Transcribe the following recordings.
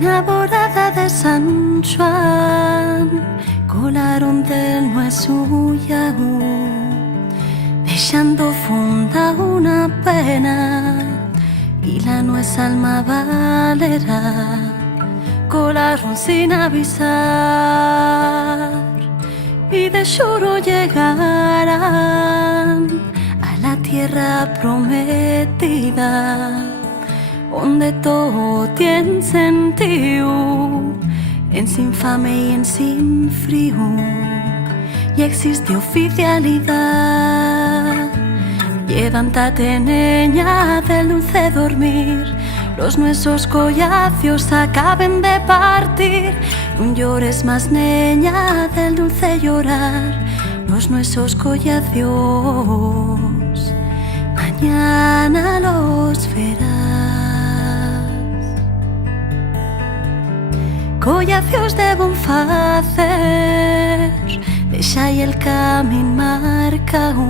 Enamorada de San Juan, colaron del nuez suya, dejando funda una pena, y la nuez alma valerá. Colaron sin avisar, y de juro llegarán a la tierra prometida, donde todo tiene sentido, en sin fame y en sin frío, y existe oficialidad. Levántate, niña, del dulce dormir, los nuestros collacios acaben de partir. No llores más, niña, del dulce llorar, los nuestros collacios mañana los verás. Collacios debo facer, deixai el camino marcado,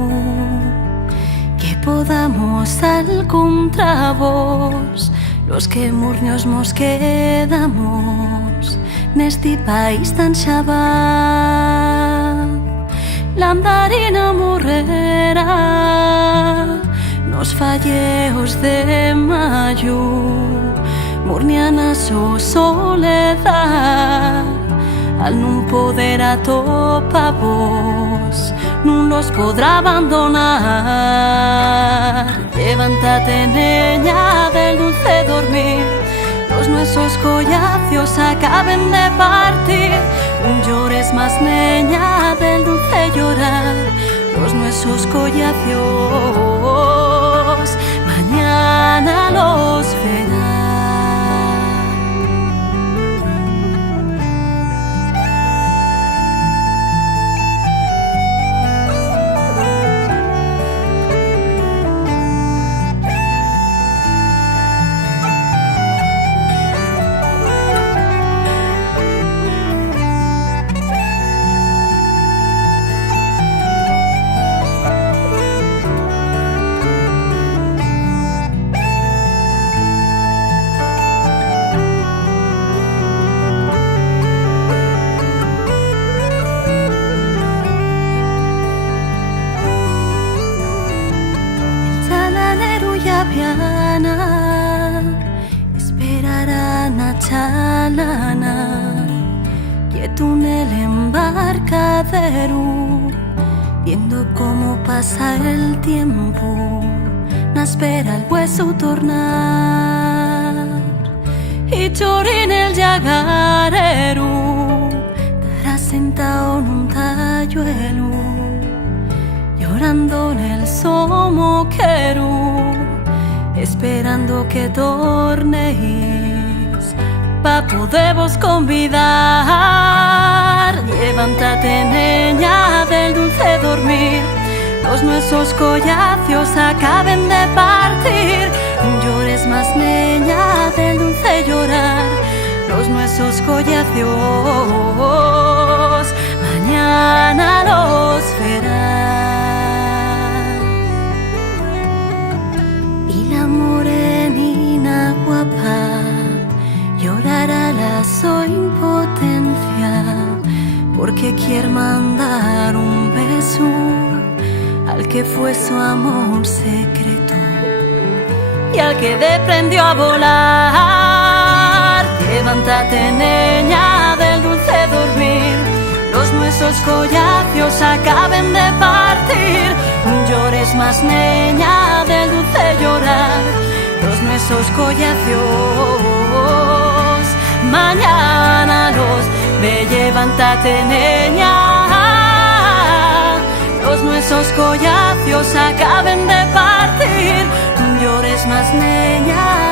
que podamos alcontra vos, los que murnios mos quedamos neste país tan xabal. La andarina morrerá nos falleos de mayo, murniana su soledad, al nun poder atopavos, nun los podrá abandonar. Levántate, niña, del dulce dormir, los nuestros collacios acaben de partir. No llores más, niña, del dulce llorar, los nuestros collacios mañana los verás. Esperarán a Chalana, quieto en el embarcadero, viendo cómo pasa el tiempo, na espera el hueso tornar. Y Chorín el llagarero estará sentado en un talluelo, llorando en el somoquero, esperando que tornéis pa' poderos convidar. Levántate, niña, del dulce dormir, los nuestros collacios acaben de partir. No llores más, niña, del dulce llorar, los nuestros collacios mañana los verás. Morenina guapa llorará la su impotencia, porque quiere mandar un beso al que fue su amor secreto y al que desprendió a volar. Levántate, niña, del dulce dormir, los nuestros collacios acaben de partir. No llores más, niña, del dulce llorar, los nuestros collacios mañana los ve. Levántate, niña, los nuestros collacios acaben de partir. No llores más, niña,